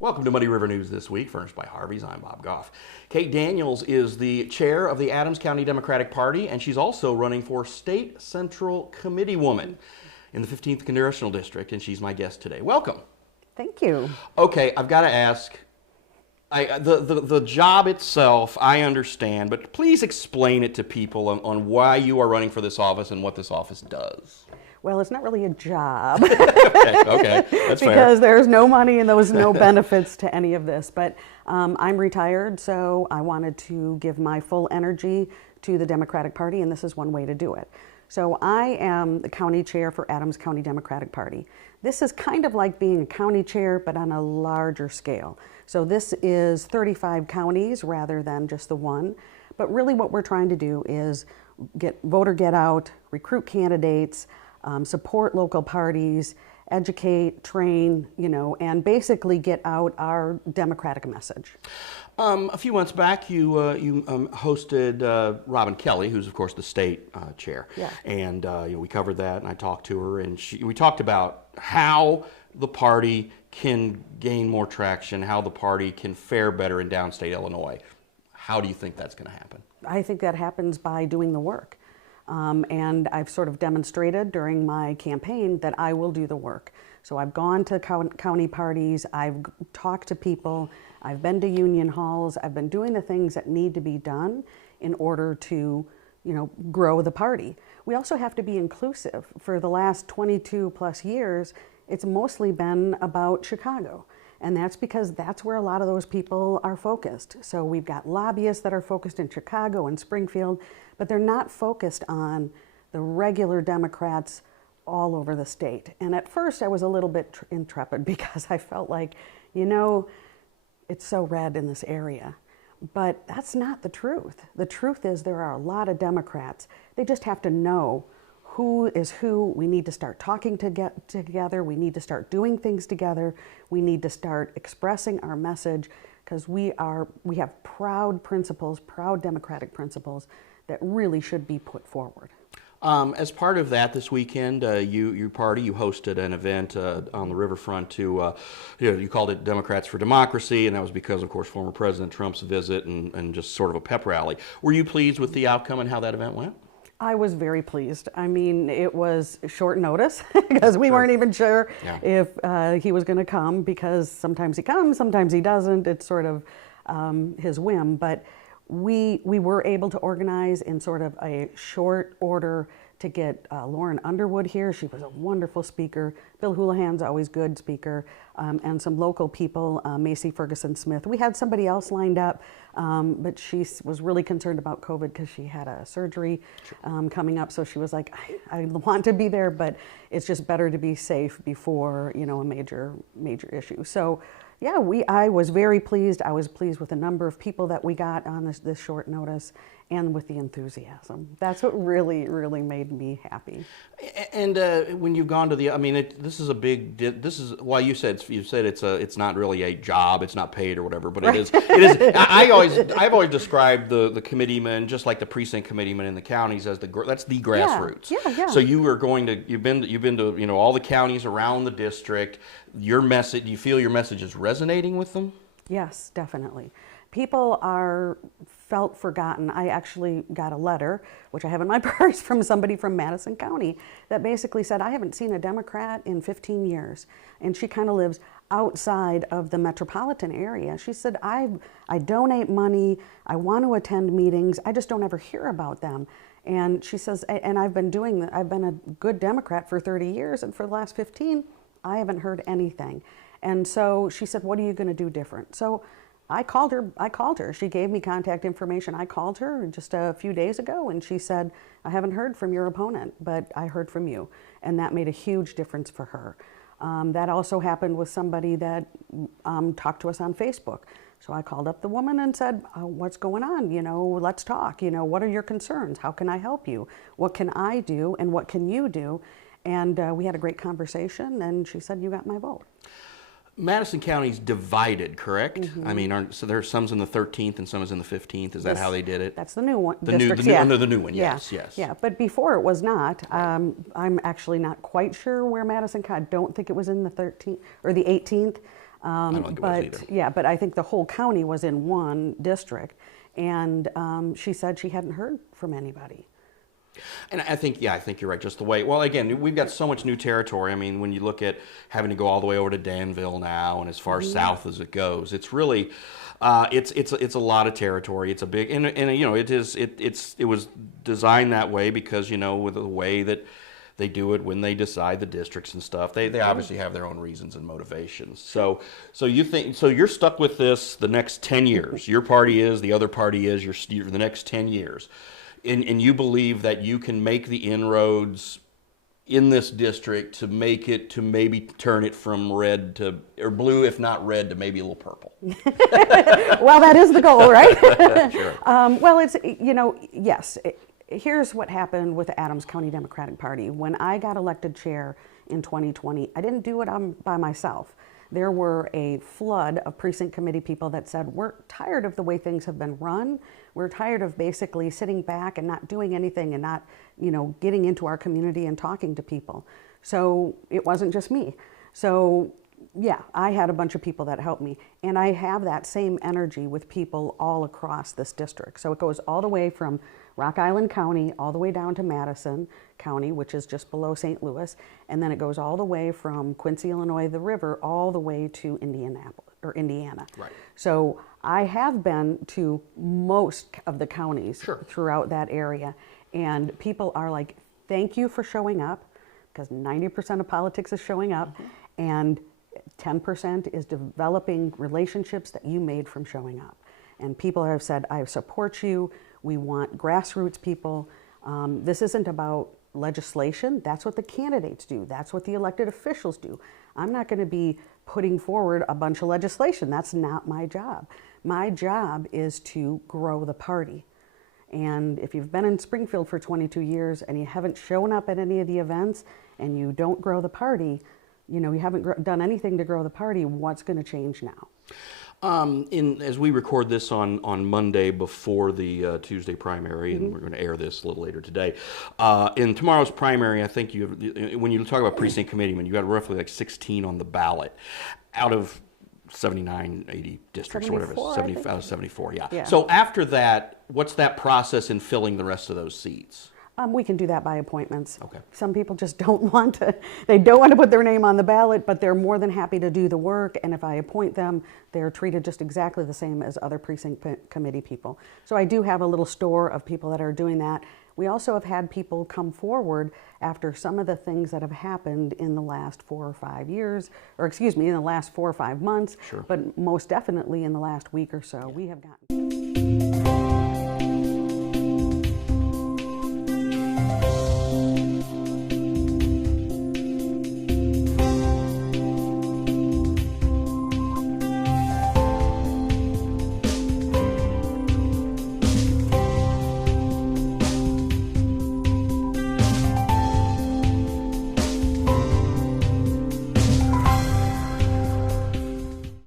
Welcome to Muddy River News This Week, furnished by Harvey's. I'm Bob Goff. Kate Daniels is the chair of the Adams County Democratic Party, and she's also running for State Central Committeewoman in the 15th Congressional District, and she's my guest today. Welcome. Thank you. Okay, I've got to ask, the job itself, I understand, but please explain it to people on why you are running for this office and what this office does. Well, it's not really a job. okay, that's fair. Because there's no money and there was no benefits to any of this. But I'm retired, so I wanted to give my full energy to the Democratic Party, and this is one way to do it. So I am the county chair for Adams County Democratic Party. This is kind of like being a county chair, but on a larger scale. So this is 35 counties rather than just the one. But really what we're trying to do is get out, recruit candidates, support local parties, educate, train, and basically get out our democratic message. A few months back, you hosted Robin Kelly, who's of course the state chair, Yeah. and we covered that, and I talked to her, and we talked about how the party can gain more traction, how the party can fare better in downstate Illinois. How do you think that's going to happen? I think that happens by doing the work. And I've sort of demonstrated during my campaign that I will do the work. So I've gone to county parties, I've talked to people, I've been to union halls, I've been doing the things that need to be done in order to, grow the party. We also have to be inclusive. For the last 22 plus years, it's mostly been about Chicago. And that's because that's where a lot of those people are focused. So we've got lobbyists that are focused in Chicago and Springfield, but they're not focused on the regular Democrats all over the state. And at first I was a little bit intrepid because I felt like, it's so red in this area. But that's not the truth. The truth is there are a lot of Democrats. They just have to know who is who. We need to start talking together. We need to start doing things together. We need to start expressing our message because we have proud principles, proud democratic principles that really should be put forward. As part of that, this weekend, your party, you hosted an event on the riverfront to, you called it Democrats for Democracy, and that was because, of course, former President Trump's visit and just sort of a pep rally. Were you pleased with the outcome and how that event went? I was very pleased. I mean, it was short notice because we weren't even sure if he was going to come because sometimes he comes, sometimes he doesn't. It's sort of his whim. But we were able to organize in sort of a short order to get Lauren Underwood here. She was a wonderful speaker. Bill Houlihan's always good speaker. And some local people, Macy Ferguson Smith. We had somebody else lined up, but she was really concerned about COVID because she had a surgery coming up. So she was like, I want to be there, but it's just better to be safe before, a major issue. So yeah, I was very pleased. I was pleased with the number of people that we got on this short notice and with the enthusiasm. That's what really, really made me happy. And when you've gone to this is why you said it's not really a job, it's not paid or whatever, but it is. I've always described the committeemen, just like the precinct committeemen in the counties, as that's the grassroots. Yeah. So you've been to all the counties around the district. Your message, do you feel your message is resonating with them? Yes, definitely. People felt forgotten. I actually got a letter, which I have in my purse, from somebody from Madison County that basically said, I haven't seen a Democrat in 15 years. And she kind of lives outside of the metropolitan area. She said, I donate money, I want to attend meetings, I just don't ever hear about them. And she says, and I've been a good Democrat for 30 years, and for the last 15, I haven't heard anything. And so she said, what are you going to do different? So I called her. She gave me contact information. I called her just a few days ago, and she said, I haven't heard from your opponent, but I heard from you. And that made a huge difference for her. That also happened with somebody that talked to us on Facebook. So I called up the woman and said, what's going on? Let's talk. What are your concerns? How can I help you? What can I do, and what can you do? And we had a great conversation, and she said, you got my vote. Madison County's divided, correct? Mm-hmm. I mean, so there's some's in the 13th and some is in the 15th. Is that how they did it? That's the new one. The new one. Yes. Yeah, but before it was not. Right. I'm actually not quite sure where Madison County. I don't think it was in the 13th or the 18th. I don't think it was either. Yeah, but I think the whole county was in one district, and she said she hadn't heard from anybody. And I think you're right. Just the way, well, again, we've got so much new territory. I mean, when you look at having to go all the way over to Danville now, and as far south as it goes, it's really, it's a lot of territory. It's a big, and you know, it was designed that way because, you know, with the way that they do it when they decide the districts and stuff, they obviously have their own reasons and motivations. So you're stuck with this the next 10 years. Your party is, the other party is, you're the next 10 years. And you believe that you can make the inroads in this district to make it, to maybe turn it from red to, or blue, if not red, to maybe a little purple. Well, that is the goal, right? Sure. Well, it's, you know, yes. Here's what happened with the Adams County Democratic Party. When I got elected chair in 2020, I didn't do it by myself. There were a flood of precinct committee people that said, we're tired of the way things have been run. We're tired of basically sitting back and not doing anything and not, you know, getting into our community and talking to people. So it wasn't just me. So yeah, I had a bunch of people that helped me. And I have that same energy with people all across this district. So it goes all the way from Rock Island County all the way down to Madison County, which is just below St. Louis, and then it goes all the way from Quincy, Illinois, the river, all the way to Indianapolis or Indiana. Right. So I have been to most of the counties throughout that area, and people are like, "Thank you for showing up," because 90% of politics is showing up, and 10% is developing relationships that you made from showing up. And people have said, "I support you. We want grassroots people." This isn't about legislation. That's what the candidates do. That's what the elected officials do. I'm not going to be putting forward a bunch of legislation. That's not my job. My job is to grow the party. And if you've been in Springfield for 22 years and you haven't shown up at any of the events and you don't grow the party, you know, you haven't done anything to grow the party, what's going to change now? As we record this on Monday before the Tuesday primary, and we're going to air this a little later today, in tomorrow's primary, I think when you talk about precinct committeemen, you got roughly like 16 on the ballot out of 79, 80 districts, or whatever, 70 out of 74, yeah. So after that, what's that process in filling the rest of those seats? We can do that by appointments. Okay. Some people just don't want to, they don't want to put their name on the ballot, but they're more than happy to do the work. And if I appoint them, they're treated just exactly the same as other precinct committee people. So I do have a little store of people that are doing that. We also have had people come forward after some of the things that have happened in the last 4 or 5 years, or excuse me, in the last 4 or 5 months, but most definitely in the last week or so. We have gotten